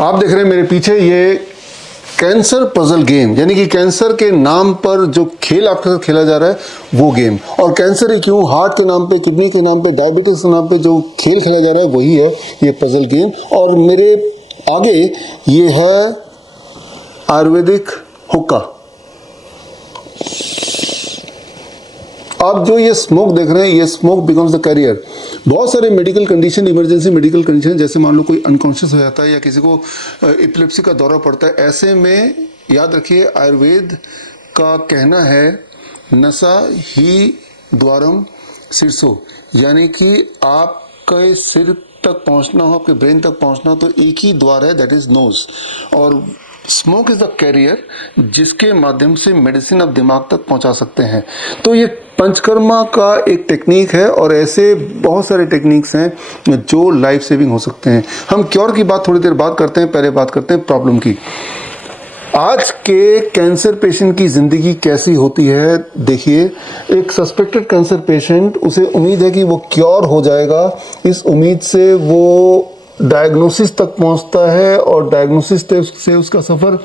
आप देख रहे हैं मेरे पीछे ये कैंसर पजल गेम, यानी कि कैंसर के नाम पर जो खेल आपके साथ खेला जा रहा है वो गेम। और कैंसर ही क्यों, हार्ट के नाम पे, किडनी के नाम पे, डायबिटीज के नाम पे जो खेल खेला जा रहा है वही है ये पजल गेम। और मेरे आगे ये है आयुर्वेदिक हुक्का। आप जो ये स्मोक देख रहे हैं, ये स्मोक बिकम्स द कैरियर। बहुत सारे medical condition, emergency medical condition, जैसे मान लो कोई अनकॉन्शियस हो जाता है या किसी को एपिलेप्सी का दौरा पड़ता है, ऐसे में याद रखिए आयुर्वेद का कहना है नसा ही द्वारम शीर्षो, यानी कि आपके सिर तक पहुंचना हो, आपके ब्रेन तक पहुंचना हो तो एक ही द्वार है, दैट इज नोज। और स्मोक इज द कैरियर जिसके माध्यम से मेडिसिन आप दिमाग तक पहुंचा सकते हैं। तो ये पंचकर्मा का एक टेक्निक है और ऐसे बहुत सारे टेक्निक्स हैं जो लाइफ सेविंग हो सकते हैं। हम क्योर की बात थोड़ी देर बाद करते हैं, पहले बात करते हैं प्रॉब्लम की। आज के कैंसर पेशेंट की जिंदगी कैसी होती है देखिए। एक सस्पेक्टेड कैंसर पेशेंट, उसे उम्मीद है कि वो क्योर हो जाएगा, इस उम्मीद से वो डायग्नोसिस तक पहुंचता है और डायग्नोसिस से उसका सफ़र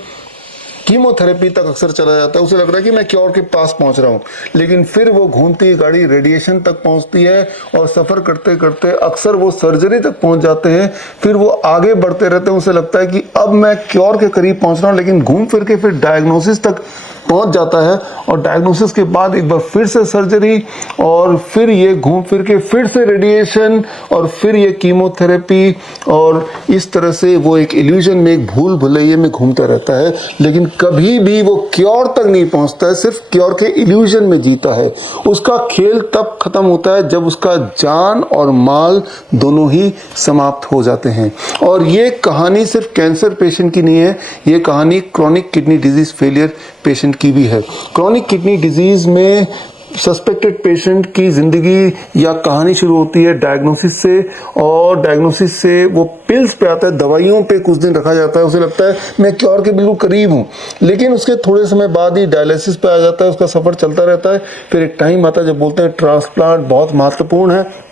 कीमोथेरेपी तक अक्सर चला जाता है। उसे लग रहा है कि मैं क्योर के पास पहुंच रहा हूं, लेकिन फिर वो घूमती गाड़ी रेडिएशन तक पहुंचती है और सफ़र करते करते अक्सर वो सर्जरी तक पहुंच जाते हैं। फिर वो आगे बढ़ते रहते हैं, उसे लगता है कि अब मैं क्योर के करीब पहुंच रहा हूं, लेकिन घूम फिर के फिर डायग्नोसिस तक पहुंच जाता है और डायग्नोसिस के बाद एक बार फिर से सर्जरी और फिर ये घूम फिर के फिर से रेडिएशन और फिर ये कीमोथेरेपी, और इस तरह से वो एक इल्यूजन में, एक भूल भुलैये में घूमता रहता है, लेकिन कभी भी वो क्योर तक नहीं पहुंचता है, सिर्फ क्योर के इल्यूजन में जीता है। उसका खेल तब खत्म होता है जब उसका जान और माल दोनों ही समाप्त हो जाते हैं। और ये कहानी सिर्फ कैंसर पेशेंट की नहीं है, ये कहानी chronic kidney disease failure patient की भी है। क्रॉनिक किडनी डिजीज में सस्पेक्टेड पेशेंट की जिंदगी या कहानी शुरू होती है डायग्नोसिस से, और डायग्नोसिस से वो पिल्स पे आता है, दवाइयों पे कुछ दिन रखा जाता है, उसे लगता है मैं क्योर के बिल्कुल करीब हूँ, लेकिन उसके थोड़े समय बाद ही डायलिसिस पे आ जाता है, उसका सफ़र चलता रहता है। फिर एक टाइम आता है जब बोलते हैं ट्रांसप्लांट बहुत महत्वपूर्ण है,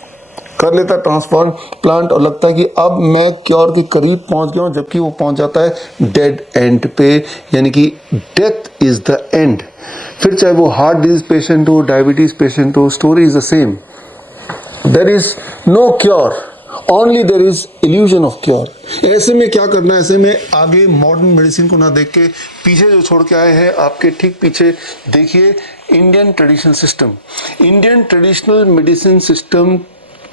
कर लेता है ट्रांसफॉर्म प्लांट और लगता है कि अब मैं क्योर के करीब पहुंच गया हूं, जबकि वो पहुंच जाता है डेड एंड पे, यानी कि डेथ इज द एंड। फिर चाहे वो हार्ट डिजीज पेशेंट हो, डायबिटीज पेशेंट हो, story is the same. There is no cure, only there is illusion of cure. ऐसे में क्या करना है, ऐसे में आगे मॉडर्न मेडिसिन को ना देख के पीछे जो छोड़ के आए हैं, आपके ठीक पीछे देखिए Indian traditional system. Indian traditional medicine system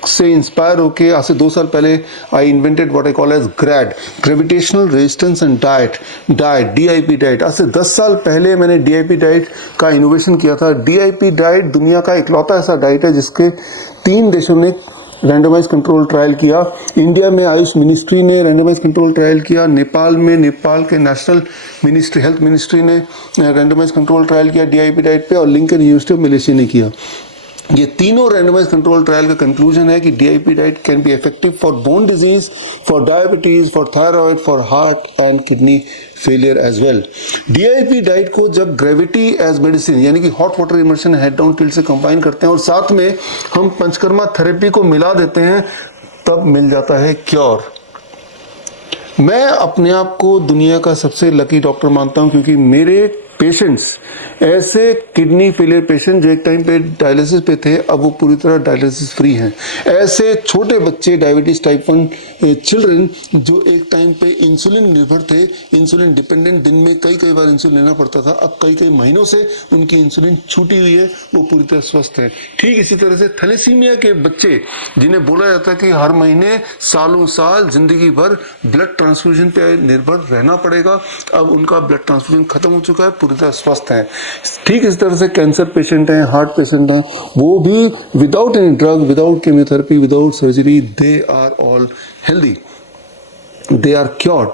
से इंस्पायर होके आज से 2 साल पहले I invented what I call as grad, gravitational resistance and diet, DIP diet. आज से 10 साल पहले मैंने DIP डाइट का इनोवेशन किया था। DIP डाइट दुनिया का इकलौता ऐसा डाइट है जिसके 3 देशों ने रैंडमाइज कंट्रोल ट्रायल किया। इंडिया में आयुष मिनिस्ट्री ने रैंडमाइज कंट्रोल ट्रायल किया, नेपाल में नेपाल के नेशनल मिनिस्ट्री, हेल्थ मिनिस्ट्री ने रैंडमाइज कंट्रोल ट्रायल किया DIP डाइट पे, और लिंकन यूनिवर्सिटी ऑफ मलेशिया ने किया। ये तीनों रैंडमाइज कंट्रोल ट्रायल का कंक्लूजन है कि DIP diet can be effective for bone disease, for diabetes, for thyroid, for heart and kidney failure as well. DIP diet को जब ग्रेविटी एज मेडिसिन, यानी कि hot water immersion head down tilt से combine करते हैं और साथ में हम पंचकर्मा थेरेपी को मिला देते हैं, तब मिल जाता है क्योर। मैं अपने आप को दुनिया का सबसे लकी डॉक्टर मानता हूं, क्योंकि मेरे पेशेंट्स, ऐसे किडनी फेलियर पेशेंट जो एक टाइम पे डायलिसिस पे थे, अब वो पूरी तरह डायलिसिस फ्री हैं। ऐसे छोटे बच्चे, डायबिटीज टाइप 1 चिल्ड्रन जो एक टाइम पे इंसुलिन निर्भर थे, इंसुलिन डिपेंडेंट, दिन में कई बार इंसुलिन लेना पड़ता था, अब कई महीनों से उनकी इंसुलिन छूटी हुई है, वो पूरी तरह स्वस्थ है। ठीक इसी तरह से थैलेसीमिया के बच्चे जिन्हें बोला जाता है कि हर महीने सालों साल जिंदगी भर ब्लड ट्रांसफ्यूजन पे निर्भर रहना पड़ेगा, अब उनका ब्लड ट्रांसफ्यूजन खत्म हो चुका है, पूरी तरह स्वस्थ हैं। ठीक इस तरह से कैंसर पेशेंट हैं, हार्ट पेशेंट हैं, वो भी without any drug, without chemotherapy, without surgery, they are all healthy, they are cured.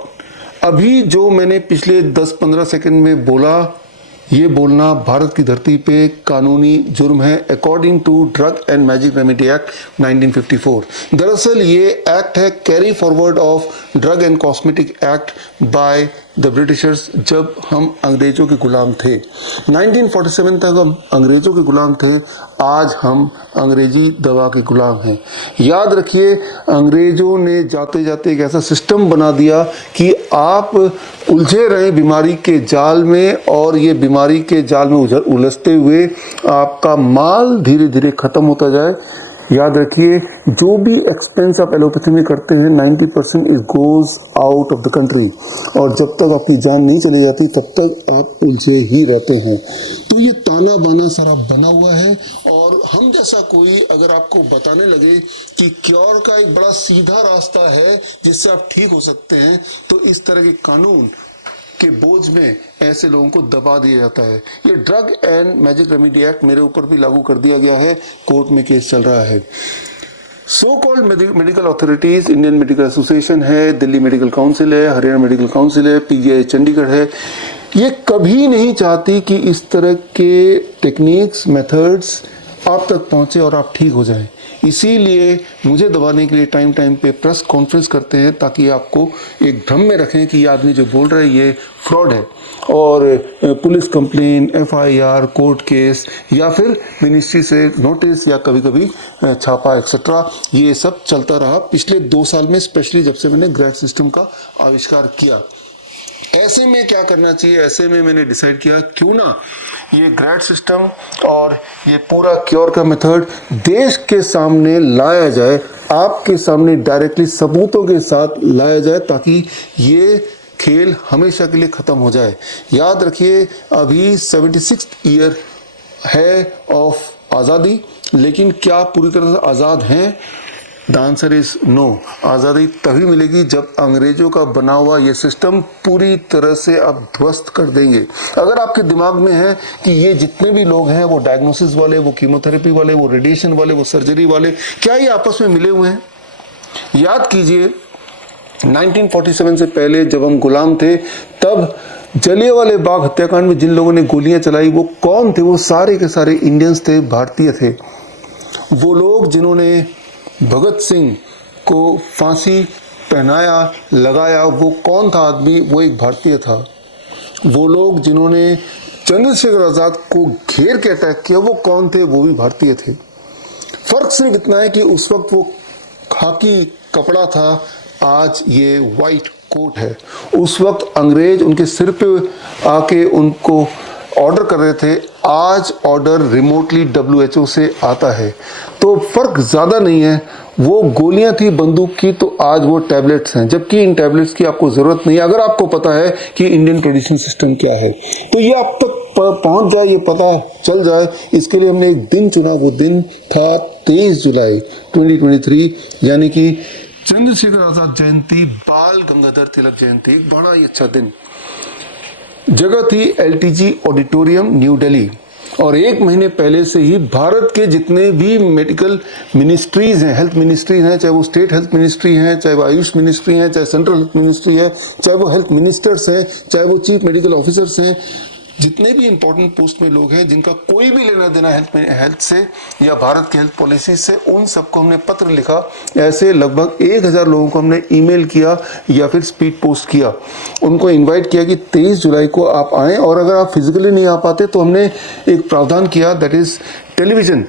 अभी जो मैंने पिछले 10-15 सेकंड में बोला, ये बोलना भारत की धरती पे कानूनी जुर्म है according to drug and magic remedy act 1954। दरअसल ये एक्ट है carry forward of drug and cosmetic act by the Britishers, जब हम अंग्रेजों के गुलाम थे। 1947 तक हम अंग्रेजों के गुलाम थे, आज हम अंग्रेजी दवा के गुलाम हैं। याद रखिए, अंग्रेजों ने जाते जाते एक ऐसा सिस्टम बना दिया कि आप उलझे रहे बीमारी के जाल में, और ये बीमारी के जाल में उलझते हुए आपका माल धीरे धीरे खत्म होता जाए। याद रखिए, जो भी एक्सपेंस आप एलोपैथी में करते हैं 90% it goes out of the country, और जब तक आपकी जान नहीं चली जाती तब तक आप उलझे ही रहते हैं। तो ये ताना बाना सारा बना हुआ है, और हम जैसा कोई अगर आपको बताने लगे कि क्योर का एक बड़ा सीधा रास्ता है जिससे आप ठीक हो सकते हैं, तो इस तरह के कानून के बोझ में ऐसे लोगों को दबा दिया जाता है। ये drug and magic remedy act मेरे ऊपर भी लागू कर दिया गया है, कोर्ट में केस चल रहा है। So called medical authorities, Indian medical association है, दिल्ली मेडिकल काउंसिल है, हरियाणा मेडिकल काउंसिल है, पीजीआई चंडीगढ़ है, ये कभी नहीं चाहती कि इस तरह के टेक्निक्स, मेथड्स आप तक पहुंचे और आप ठीक हो जाएं। इसीलिए मुझे दबाने के लिए टाइम टाइम पे प्रेस कॉन्फ्रेंस करते हैं, ताकि आपको एक भ्रम में रखें कि ये आदमी जो बोल रहा है ये फ्रॉड है, और police complain, FIR, court case, या फिर मिनिस्ट्री से नोटिस, या कभी कभी छापा एक्सेट्रा, ये सब चलता रहा पिछले 2 साल में, स्पेशली जब से मैंने ग्रेड सिस्टम का आविष्कार किया। ऐसे में क्या करना चाहिए? ऐसे में मैंने डिसाइड किया, क्यों ना ये ग्रेड सिस्टम और ये पूरा क्योर का मेथड देश के सामने लाया जाए, आपके सामने डायरेक्टली सबूतों के साथ लाया जाए, ताकि ये खेल हमेशा के लिए खत्म हो जाए। याद रखिए, अभी 76th ईयर है ऑफ आज़ादी, लेकिन क्या पूरी तरह से आज़ाद हैं? The answer is no. आज़ादी तभी मिलेगी जब अंग्रेजों का बना हुआ ये सिस्टम पूरी तरह से आप ध्वस्त कर देंगे। अगर आपके दिमाग में है कि ये जितने भी लोग हैं, वो डायग्नोसिस वाले, वो कीमोथेरेपी वाले, वो रेडिएशन वाले, वो सर्जरी वाले, क्या ये आपस में मिले हुए हैं? याद कीजिए, 1947 से पहले जब हम गुलाम थे, तब जलियांवाला बाग हत्याकांड में जिन लोगों ने गोलियां चलाई वो कौन थे? वो सारे के सारे इंडियंस थे, भारतीय थे। वो लोग जिन्होंने भगत सिंह को फांसी पहनाया, लगाया, वो कौन था आदमी? वो एक भारतीय था। वो लोग जिन्होंने चंद्रशेखर आजाद को घेर के अटैक किया, वो कौन थे? वो भी भारतीय थे। फर्क सिर्फ इतना है कि उस वक्त वो खाकी कपड़ा था, आज ये व्हाइट कोट है। उस वक्त अंग्रेज उनके सिर पे आके उनको ऑर्डर कर रहे थे, आज ऑर्डर रिमोटली WHO से आता है। तो फर्क ज्यादा नहीं है। वो गोलियां थी बंदूक की, तो आज वो टैबलेट्स हैं, जबकि इन टैबलेट्स की आपको जरूरत नहीं है, अगर आपको पता है कि इंडियन ट्रेडिशनल सिस्टम क्या है। तो ये आप तक पहुंच जाए, ये पता चल जाए, इसके लिए हमने एक दिन चुना। वो दिन था 23 जुलाई 2023, यानी कि चंद्रशेखर आजाद जयंती, बाल गंगाधर तिलक जयंती। बड़ा ही अच्छा दिन। जगह थी LTG ऑडिटोरियम, न्यू दिल्ली, और 1 महीने पहले से ही भारत के जितने भी मेडिकल मिनिस्ट्रीज हैं, हेल्थ मिनिस्ट्रीज हैं, चाहे वो स्टेट हेल्थ मिनिस्ट्री हैं, चाहे वो आयुष मिनिस्ट्री हैं, चाहे सेंट्रल हेल्थ मिनिस्ट्री है, चाहे वो हेल्थ मिनिस्टर्स हैं, चाहे वो चीफ मेडिकल ऑफिसर्स हैं, जितने भी इंपॉर्टेंट पोस्ट में लोग हैं जिनका कोई भी लेना देना हेल्थ से या भारत की हेल्थ पॉलिसी से, उन सबको हमने पत्र लिखा। ऐसे लगभग 1000 लोगों को हमने ईमेल किया या फिर स्पीड पोस्ट किया। उनको इनवाइट किया कि 23 जुलाई को आप आएं, और अगर आप फिजिकली नहीं आ पाते तो हमने एक प्रावधान किया, that is television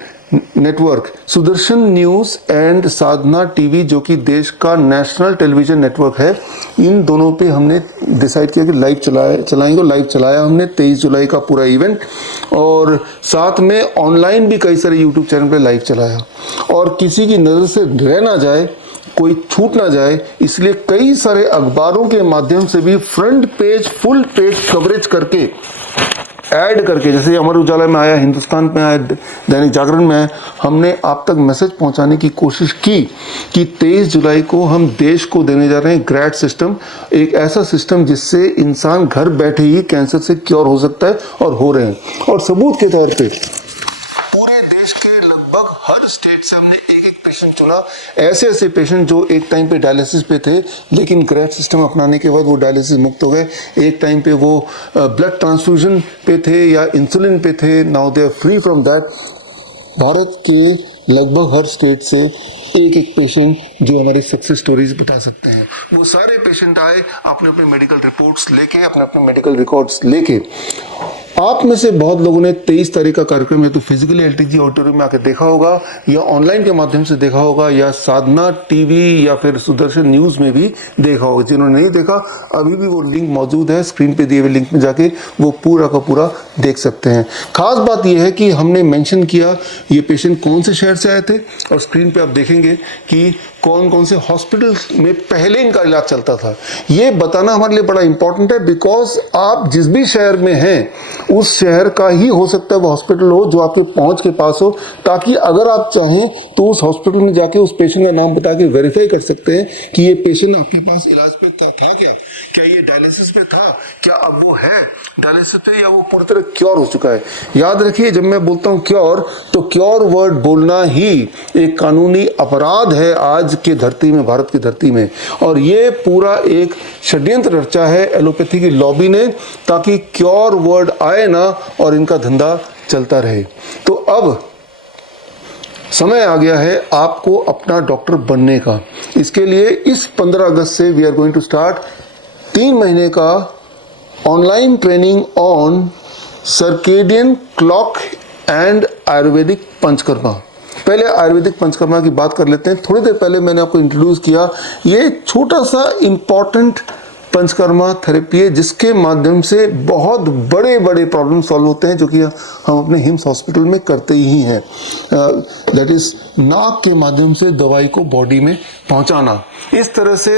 network, Sudarshan news and Sadhana TV, जो कि देश का नेशनल टेलीविजन नेटवर्क है। इन दोनों पे हमने डिसाइड किया कि लाइव चलाएंगे। लाइव चलाया हमने 23 जुलाई का पूरा इवेंट, और साथ में ऑनलाइन भी कई सारे यूट्यूब चैनल पे लाइव चलाया। और किसी की नज़र से रह ना जाए, कोई छूट ना जाए, इसलिए कई सारे अखबारों के माध्यम से भी front page, full page coverage करके, ऐड करके, जैसे अमर उजाला में आया, हिंदुस्तान में आया, दैनिक जागरण में आया, हमने आप तक मैसेज पहुंचाने की कोशिश की कि 23 जुलाई को हम देश को देने जा रहे हैं ग्रेड सिस्टम, एक ऐसा सिस्टम जिससे इंसान घर बैठे ही कैंसर से क्योर हो सकता है, और हो रहे हैं। और सबूत के तौर पे पूरे देश के लगभग हर स्टेट से हमने एक पेशेंट चुना, ऐसे पेशेंट जो एक टाइम पे डायलिसिस पे थे, लेकिन ग्रेड सिस्टम अपनाने के बाद वो डायलिसिस मुक्त हो गए। एक टाइम पे वो ब्लड ट्रांसफ्यूजन पे थे या इंसुलिन पे थे, now they are free from that. Bharat के लगभग हर स्टेट से एक एक पेशेंट जो हमारी सक्सेस स्टोरीज बता सकते हैं। वो सारे पेशेंट आए अपने अपने मेडिकल रिपोर्ट्स लेके, अपने अपने मेडिकल रिकॉर्ड्स लेके। आप में से बहुत लोगों ने 23 तारीख का कार्यक्रम या तो फिजिकली एलटीजी ऑडिटोरियम में आके देखा होगा, या ऑनलाइन के माध्यम से देखा होगा, या साधना टीवी या फिर सुदर्शन न्यूज में भी देखा होगा। जिन्होंने नहीं देखा, अभी भी वो लिंक मौजूद है, स्क्रीन पे दिए हुए लिंक में जाके वो पूरा का पूरा देख सकते हैं। खास बात यह है कि हमने मेंशन किया ये पेशेंट कौन से शहर से आए थे, और स्क्रीन पे आप देखेंगे कि कौन कौन से हॉस्पिटल में पहले इनका इलाज चलता था। ये बताना हमारे लिए बड़ा इंपॉर्टेंट है, बिकॉज आप जिस भी शहर में हैं उस शहर का ही हो सकता है वो हॉस्पिटल हो जो आपके पहुंच के पास हो, ताकि अगर आप चाहें तो उस हॉस्पिटल में जाके उस पेशेंट का नाम बता के वेरीफाई कर सकते हैं कि ये पेशेंट आपके पास इलाज पे था क्या ये डायलिसिस पे था, क्या अब वो है डायलिसिस पे, या वो पूरी तरह क्योर हो चुका है। याद रखिए, जब मैं बोलता हूँ क्योर, तो क्योर वर्ड बोलना ही एक कानूनी अपराध है आज की धरती में, भारत की धरती में। और ये पूरा एक षड्यंत्र रचा है एलोपैथी की लॉबी ने, ताकि क्योर वर्ड आए ना और इनका धंधा चलता रहे। तो अब समय आ गया है आपको अपना डॉक्टर बनने का। इसके लिए इस 15 अगस्त से we are going to start 3 महीने का online training on circadian clock and Ayurvedic Panchakarma. पहले आयुर्वेदिक पंचकर्मा की बात कर लेते हैं। थोड़ी देर पहले मैंने आपको इंट्रोड्यूस किया, ये छोटा सा इंपॉर्टेंट पंचकर्मा थेरेपी है जिसके माध्यम से बहुत बड़े बड़े प्रॉब्लम सॉल्व होते हैं, जो कि हम अपने हिम्स हॉस्पिटल में करते ही हैं। दैट इज नाक के माध्यम से दवाई को बॉडी में पहुंचाना। इस तरह से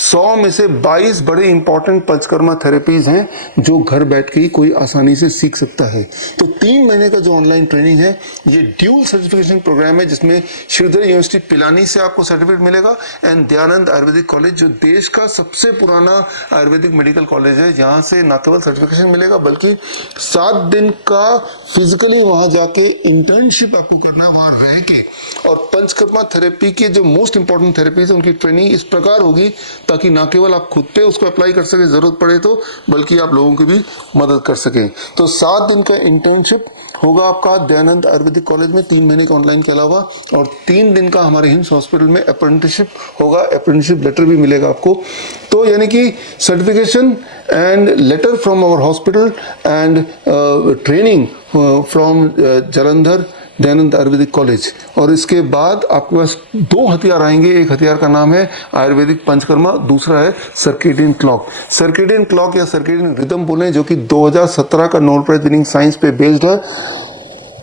100 में से 22 बड़े इंपॉर्टेंट पंचकर्मा थेरेपीज हैं जो घर बैठ के ही कोई आसानी से सीख सकता है। तो 3 महीने का जो ऑनलाइन ट्रेनिंग है, ये ड्यूल सर्टिफिकेशन प्रोग्राम है, जिसमें श्रीधर यूनिवर्सिटी पिलानी से आपको सर्टिफिकेट मिलेगा एंड दयानंद आयुर्वेदिक कॉलेज, जो देश का सबसे पुराना आयुर्वेदिक मेडिकल कॉलेज है, यहाँ से न केवल सर्टिफिकेशन मिलेगा बल्कि 7 दिन का फिजिकली वहां जाके इंटर्नशिप आपको करना है, वहां रह के। और पंचकर्मा थेरेपी के जो मोस्ट इंपॉर्टेंट थेरेपीज है उनकी ट्रेनिंग इस प्रकार होगी ताकि ना केवल आप खुद पे उसको अप्लाई कर सके जरूरत पड़े तो, बल्कि आप लोगों की भी मदद कर सकें। तो 7 दिन का इंटर्नशिप होगा आपका दयानंद आयुर्वेदिक कॉलेज में 3 महीने के ऑनलाइन के अलावा, और 3 दिन का हमारे हिम्स हॉस्पिटल में अप्रेंटिसशिप होगा। अप्रेंटिसशिप लेटर भी मिलेगा आपको। तो यानी कि certification and letter from our hospital and training from Jalandhar Dayanand Ayurvedic college. और इसके बाद आपके पास 2 हथियार आएंगे। एक हथियार का नाम है आयुर्वेदिक पंचकर्मा, दूसरा है सर्केडियन क्लॉक। सर्केडियन क्लॉक या सर्केडियन रिदम बोले, जो कि 2017 का नोबेल प्राइज विनिंग साइंस पे बेस्ड है।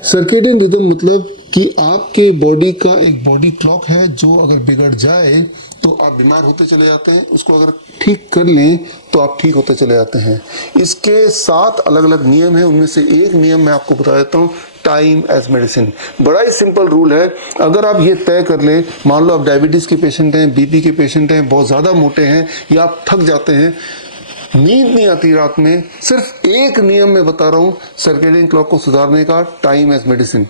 सर्केडियन रिदम मतलब कि आपके बॉडी का एक बॉडी क्लॉक है जो अगर बिगड़ जाए तो आप बीमार होते चले जाते हैं, उसको अगर ठीक कर लें तो आप ठीक होते चले जाते हैं। इसके 7 अलग अलग नियम हैं, उनमें से एक नियम मैं आपको बता देता हूँ, टाइम एज मेडिसिन। बड़ा ही सिंपल रूल है, अगर आप ये तय कर लें, मान लो आप डायबिटीज के पेशेंट हैं, बीपी के पेशेंट हैं, बहुत ज़्यादा मोटे हैं, या आप थक जाते हैं, नींद नहीं आती रात में, सिर्फ एक नियम मैं बता रहा हूँ सर्केडियन क्लॉक को सुधारने का, टाइम एज मेडिसिन।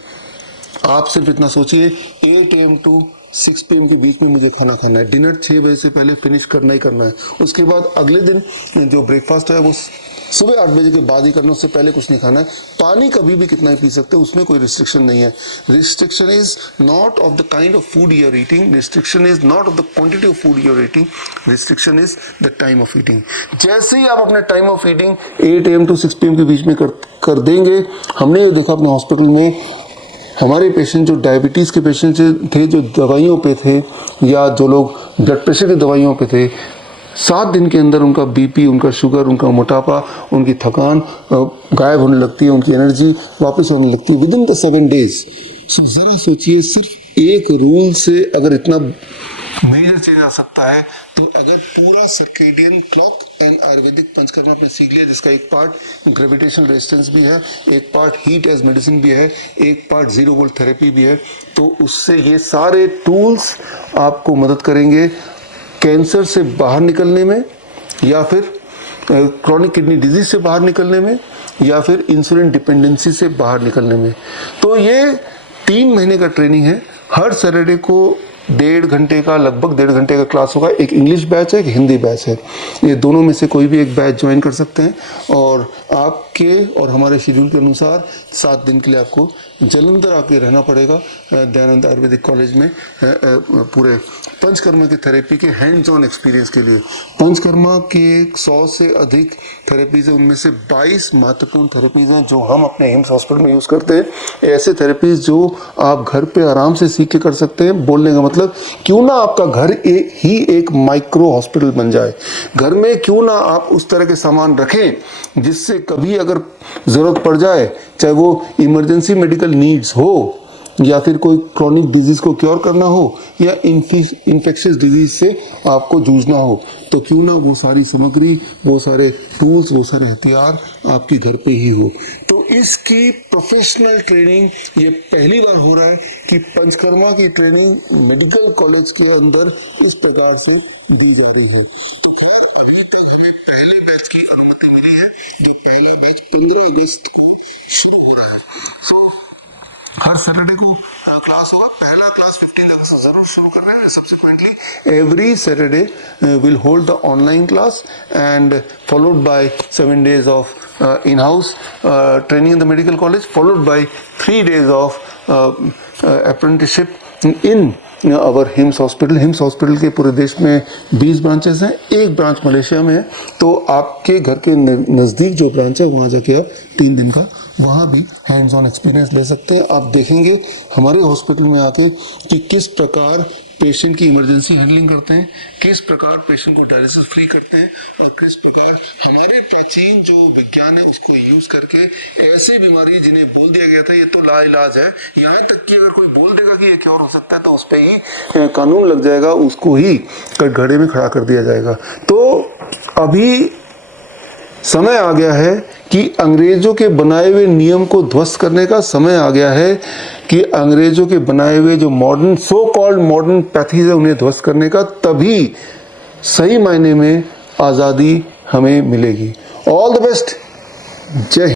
आप सिर्फ इतना सोचिए, 8 AM टू 6 PM के बीच में मुझे खाना खाना है, डिनर 6 बजे से पहले फिनिश करना ही करना है। उसके बाद अगले दिन जो ब्रेकफास्ट है वो सुबह 8 बजे के बाद ही करना, उससे पहले कुछ नहीं खाना है। पानी कभी भी कितना ही पी सकते हैं, उसमें कोई रिस्ट्रिक्शन नहीं है। Restriction is not of the kind of food you are eating, restriction is not of the quantity of food you are eating, restriction is the time of eating. जैसे ही आप अपने time of eating 8 AM to 6 PM के बीच में कर देंगे, हमने जो देखा अपने हॉस्पिटल में, हमारे पेशेंट जो डायबिटीज़ के पेशेंट थे, जो दवाइयों पे थे, या जो लोग ब्लड प्रेशर की दवाइयों पे थे, 7 दिन के अंदर उनका बीपी, उनका शुगर, उनका मोटापा, उनकी थकान गायब होने लगती है, उनकी एनर्जी वापस होने लगती है विदिन द 7 days। सो ज़रा सोचिए, सिर्फ एक रूल से अगर इतना मेजर चेंज आ सकता है, तो अगर पूरा circadian clock and Ayurvedic panchakarma पे सीख लिया, जिसका एक पार्ट ग्रेविटेशनल रेजिस्टेंस भी है, एक पार्ट हीट एज मेडिसिन भी है, एक पार्ट 0 वोल्ट थेरेपी भी है, तो उससे ये सारे टूल्स आपको मदद करेंगे कैंसर से बाहर निकलने में, या फिर क्रॉनिक किडनी डिजीज से बाहर निकलने में, या फिर इंसुलिन डिपेंडेंसी से बाहर निकलने में। तो ये 3 महीने का ट्रेनिंग है। हर सैटरडे को 1.5 घंटे का, लगभग 1.5 घंटे का क्लास होगा। एक इंग्लिश बैच है, एक हिंदी बैच है। ये दोनों में से कोई भी एक बैच ज्वाइन कर सकते हैं और आप आपके और हमारे शेड्यूल के अनुसार 7 दिन के लिए आपको जलंधर आके रहना पड़ेगा दयानंद आयुर्वेदिक कॉलेज में पूरे पंचकर्मा की थेरेपी के हैंड्स ऑन एक्सपीरियंस के लिए। पंचकर्मा के 100 से अधिक थेरेपीज है, उनमें से 22 महत्वपूर्ण थेरेपीज हैं जो हम अपने एम्स हॉस्पिटल में यूज़ करते हैं। ऐसे थेरेपीज जो आप घर पे आराम से सीख के कर सकते हैं। बोलने का मतलब, क्यों ना आपका घर ही एक माइक्रो हॉस्पिटल बन जाए। घर में क्यों ना आप उस तरह के सामान रखें जिससे कभी अगर ज़रूरत पड़ जाए, चाहे वो इमरजेंसी मेडिकल नीड्स हो या फिर कोई क्रॉनिक डिजीज को क्योर करना हो या इन्फेक्शियस डिजीज से आपको जूझना हो, तो क्यों ना वो सारी सामग्री, वो सारे टूल्स, वो सारे हथियार आपके घर पे ही हो। तो इसकी प्रोफेशनल ट्रेनिंग ये पहली बार हो रहा है कि पंचकर्मा की ट्रेनिंग मेडिकल कॉलेज के अंदर इस प्रकार से दी जा रही है। अभी तक हमें पहले बैच की अनुमति मिली है, जो पहला बैच 15 अगस्त को शुरू हो रहा है। सो हर सैटरडे को क्लास होगा। पहला क्लास 15 अगस्त से जरूर शुरू करना है। Subsequently every Saturday will hold the online class and followed by 7 days of in-house training in the medical college, followed by 3 days of apprenticeship in our HIMS hospital. Hymns hospital के पूरे देश में 20 ब्रांचेस हैं, एक branch Malaysia में है। तो आपके घर के नज़दीक जो ब्रांच है वहाँ जाके आप 3 दिन का वहाँ भी हैंड्स ऑन एक्सपीरियंस ले सकते हैं। आप देखेंगे हमारे हॉस्पिटल में आके कि किस प्रकार पेशेंट की इमरजेंसी हैंडलिंग करते हैं, किस प्रकार पेशेंट को डायलिसिस फ्री करते हैं और किस प्रकार हमारे प्राचीन जो विज्ञान है उसको यूज करके ऐसी बीमारी जिन्हें बोल दिया गया था ये तो लाइलाज है, यहाँ तक कि अगर कोई बोल देगा कि ये क्योर हो सकता है तो उस पर ही कानून लग जाएगा, उसको ही कटघरे में खड़ा कर दिया जाएगा। तो अभी समय आ गया है कि अंग्रेजों के बनाए हुए नियम को ध्वस्त करने का समय आ गया है, कि अंग्रेजों के बनाए हुए जो modern so called modern pathies है उन्हें ध्वस्त करने का, तभी सही मायने में आज़ादी हमें मिलेगी। All the best. जय हिंद।